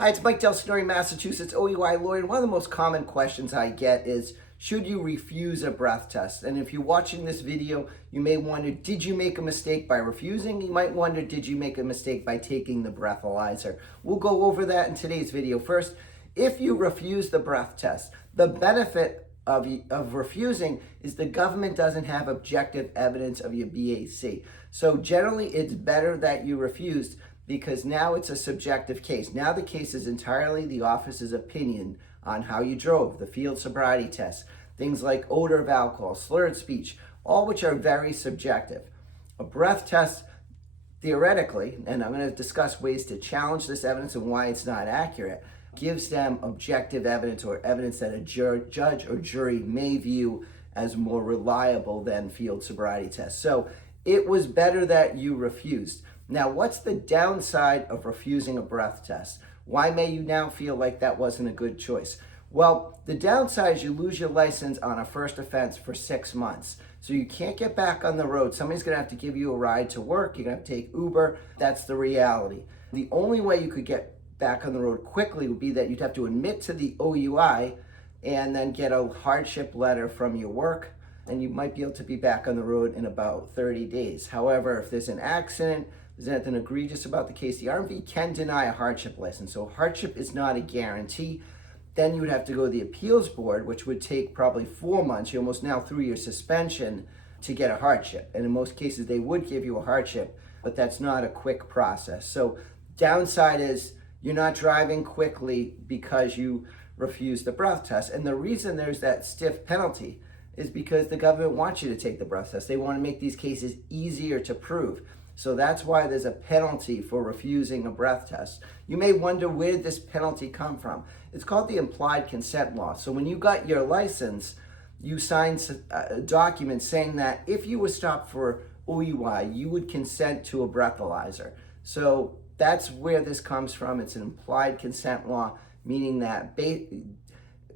Hi, it's Mike DelSignore, Massachusetts, OUI Lawyer. And one of the most common questions I get is, should you refuse a breath test? And if you're watching this video, you may wonder, did you make a mistake by refusing? You might wonder, did you make a mistake by taking the breathalyzer? We'll go over that in today's video. First, if you refuse the breath test, the benefit of refusing is the government doesn't have objective evidence of your BAC. So generally, it's better that you refused, because now it's a subjective case. Now the case is entirely the officer's opinion on how you drove, the field sobriety test, things like odor of alcohol, slurred speech, all which are very subjective. A breath test, theoretically, and I'm going to discuss ways to challenge this evidence and why it's not accurate, gives them objective evidence, or evidence that a judge or jury may view as more reliable than field sobriety tests. So it was better that you refused. Now, what's the downside of refusing a breath test? Why may you now feel like that wasn't a good choice? Well, the downside is you lose your license on a first offense for 6 months. So you can't get back on the road. Somebody's gonna have to give you a ride to work. You're gonna have to take Uber. That's the reality. The only way you could get back on the road quickly would be that you'd have to admit to the OUI and then get a hardship letter from your work, and you might be able to be back on the road in about 30 days. However, if there's an accident, there's anything egregious about the case, the RMV can deny a hardship license. So hardship is not a guarantee. Then you would have to go to the appeals board, which would take probably 4 months. You're almost now through your suspension to get a hardship. And in most cases, they would give you a hardship, but that's not a quick process. So downside is you're not driving quickly because you refuse the breath test. And the reason there's that stiff penalty is because the government wants you to take the breath test. They want to make these cases easier to prove. So that's why there's a penalty for refusing a breath test. You may wonder, where did this penalty come from? It's called the implied consent law. So when you got your license, you signed a document saying that if you were stopped for OUI, you would consent to a breathalyzer. So that's where this comes from. It's an implied consent law, meaning that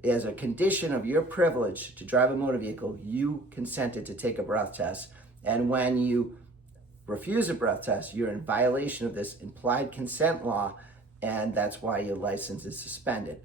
as a condition of your privilege to drive a motor vehicle, you consented to take a breath test. And when you refuse a breath test, you're in violation of this implied consent law, and that's why your license is suspended.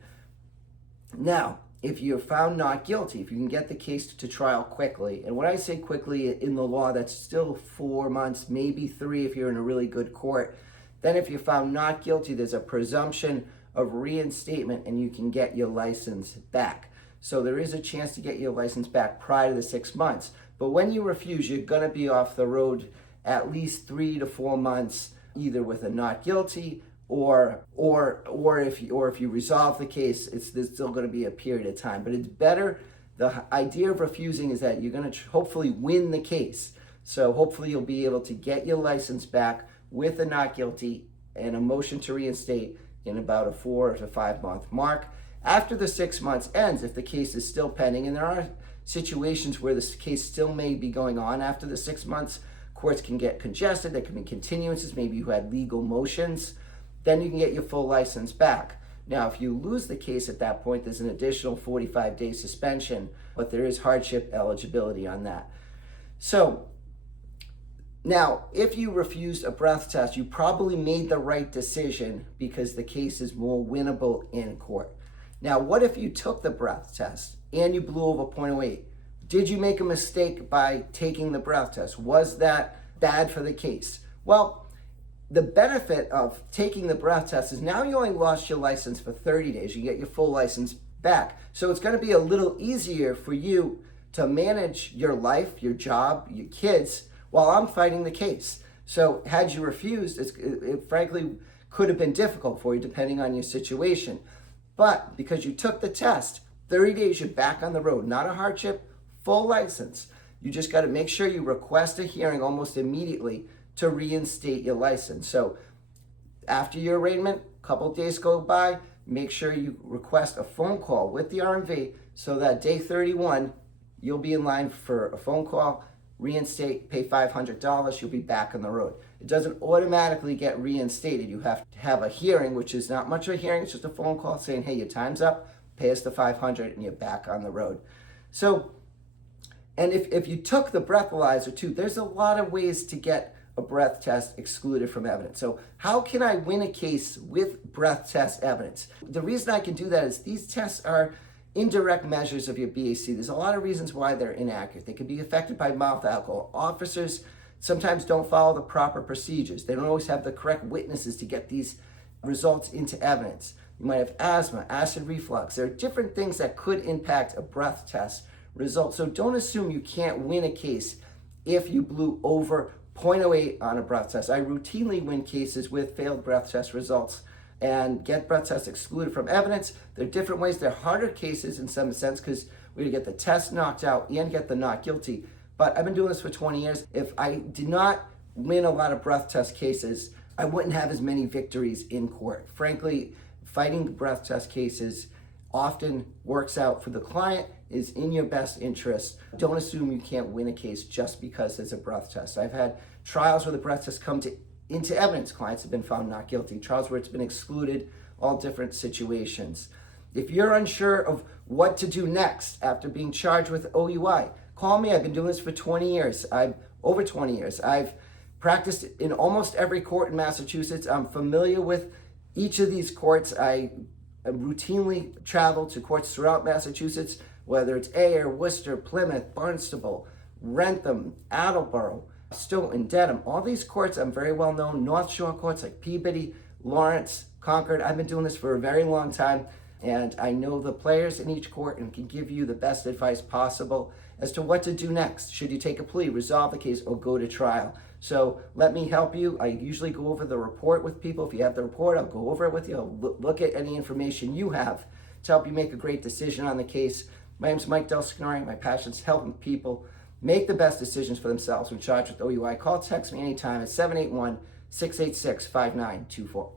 Now, if you're found not guilty, if you can get the case to trial quickly, and when I say quickly in the law, that's still 4 months, maybe 3 if you're in a really good court, then if you're found not guilty, there's a presumption of reinstatement and you can get your license back. So there is a chance to get your license back prior to the 6 months. But when you refuse, you're gonna be off the road at least 3 to 4 months, either with a not guilty or if you resolve the case, there's still going to be a period of time. But it's better. The idea of refusing is that you're going to hopefully win the case. So hopefully you'll be able to get your license back with a not guilty and a motion to reinstate in about a 4 to 5 month mark. After the 6 months ends, if the case is still pending, and there are situations where this case still may be going on after the 6 months, courts can get congested, there can be continuances, maybe you had legal motions, then you can get your full license back. Now, if you lose the case at that point, there's an additional 45-day suspension, but there is hardship eligibility on that. So, now, if you refused a breath test, you probably made the right decision because the case is more winnable in court. Now, what if you took the breath test and you blew over .08? Did you make a mistake by taking the breath test? Was that bad for the case? Well, the benefit of taking the breath test is now you only lost your license for 30 days. You get your full license back. So it's going to be a little easier for you to manage your life, your job, your kids, while I'm fighting the case. So had you refused, it frankly could have been difficult for you depending on your situation. But because you took the test, 30 days, you're back on the road. Not a hardship, full license. You just got to make sure you request a hearing almost immediately to reinstate your license. So after your arraignment, a couple of days go by, make sure you request a phone call with the RMV so that day 31, you'll be in line for a phone call, reinstate, pay $500, you'll be back on the road. It doesn't automatically get reinstated. You have to have a hearing, which is not much of a hearing, it's just a phone call saying, hey, your time's up, pay us the $500 and you're back on the road. So, and if you took the breathalyzer too, there's a lot of ways to get a breath test excluded from evidence. So how can I win a case with breath test evidence? The reason I can do that is these tests are indirect measures of your BAC. There's a lot of reasons why they're inaccurate. They can be affected by mouth alcohol. Officers sometimes don't follow the proper procedures. They don't always have the correct witnesses to get these results into evidence. You might have asthma, acid reflux. There are different things that could impact a breath test result. So don't assume you can't win a case if you blew over 0.08 on a breath test. I routinely win cases with failed breath test results and get breath tests excluded from evidence. There are different ways. They're harder cases in some sense because we get the test knocked out and get the not guilty. But I've been doing this for 20 years. If I did not win a lot of breath test cases, I wouldn't have as many victories in court. Frankly, fighting the breath test cases often works out for the client, is in your best interest. Don't assume you can't win a case just because there's a breath test. I've had trials where the breath test come into evidence. Clients have been found not guilty. Trials where it's been excluded, all different situations. If you're unsure of what to do next after being charged with OUI, call me. I've been doing this for 20 years. Over 20 years. I've practiced in almost every court in Massachusetts. I'm familiar with each of these courts. I routinely travel to courts throughout Massachusetts, whether it's Ayer, Worcester, Plymouth, Barnstable, Rentham, Attleboro, Stoughton, Dedham. All these courts I'm very well known. North Shore courts like Peabody, Lawrence, Concord. I've been doing this for a very long time, and I know the players in each court and can give you the best advice possible as to what to do next. Should you take a plea, resolve the case, or go to trial? So let me help you. I usually go over the report with people. If you have the report, I'll go over it with you. I'll look at any information you have to help you make a great decision on the case. My name is Mike DelSignore. My passion is helping people make the best decisions for themselves when charged with OUI. Call, text me anytime at 781-686-5924.